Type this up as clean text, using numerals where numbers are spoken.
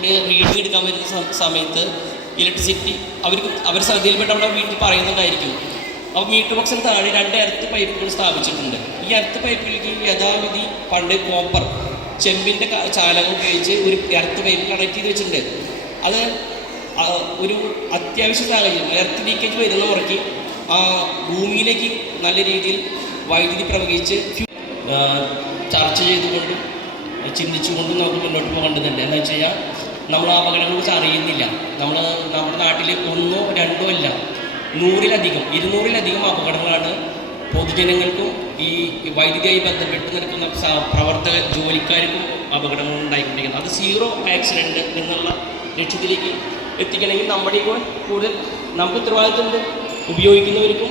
ഇവിടെ റീഡിങ് എടുക്കാൻ വരുന്ന സമയത്ത് ഇലക്ട്രിസിറ്റി അവർ ശ്രദ്ധയിൽപ്പെട്ട് അവിടെ വീട്ടിൽ പറയുന്നുണ്ടായിരിക്കും. അപ്പോൾ മീറ്റർ ബോക്സിന് താഴെ 2 എർത്ത് പൈപ്പുകൾ സ്ഥാപിച്ചിട്ടുണ്ട്. ഈ എർത്ത് പൈപ്പിലേക്ക് യഥാവിധി പണ്ട് കോപ്പർ ചെമ്പിൻ്റെ ചാലകം ഉപയോഗിച്ച് ഒരു എർത്ത് പൈപ്പ് കണക്ട് ചെയ്ത് വെച്ചിട്ടുണ്ട്. അത് ഒരു അത്യാവശ്യ സാഹചര്യം എർത്ത് ലീക്കേജ് വരുന്ന മുറയ്ക്ക് ഭൂമിയിലേക്ക് നല്ല രീതിയിൽ വൈദ്യുതി പ്രവഹിച്ച് ചർച്ച ചെയ്തുകൊണ്ടും ചിന്തിച്ചുകൊണ്ടും നമുക്ക് മുന്നോട്ട് പോകേണ്ടതുണ്ട്. എന്താ വെച്ച് കഴിഞ്ഞാൽ നമ്മൾ അപകടങ്ങളെക്കുറിച്ച് അറിയുന്നില്ല. നമ്മുടെ നാട്ടിൽ 1 2 അല്ല 200-ലധികം അപകടങ്ങളാണ് പൊതുജനങ്ങൾക്കും ഈ വൈദ്യുതിയായി ബന്ധപ്പെട്ട് നിൽക്കുന്ന പ്രവർത്തക ജോലിക്കാർക്കും അപകടങ്ങൾ ഉണ്ടായിക്കൊണ്ടിരിക്കുന്നത്. അത് 0 ആക്സിഡൻറ്റ് എന്നുള്ള ലക്ഷ്യത്തിലേക്ക് എത്തിക്കണമെങ്കിൽ നമ്മുടെ കൂടുതൽ നമുക്ക് ഉത്തരവാദിത്തമുണ്ട്. ഉപയോഗിക്കുന്നവർക്കും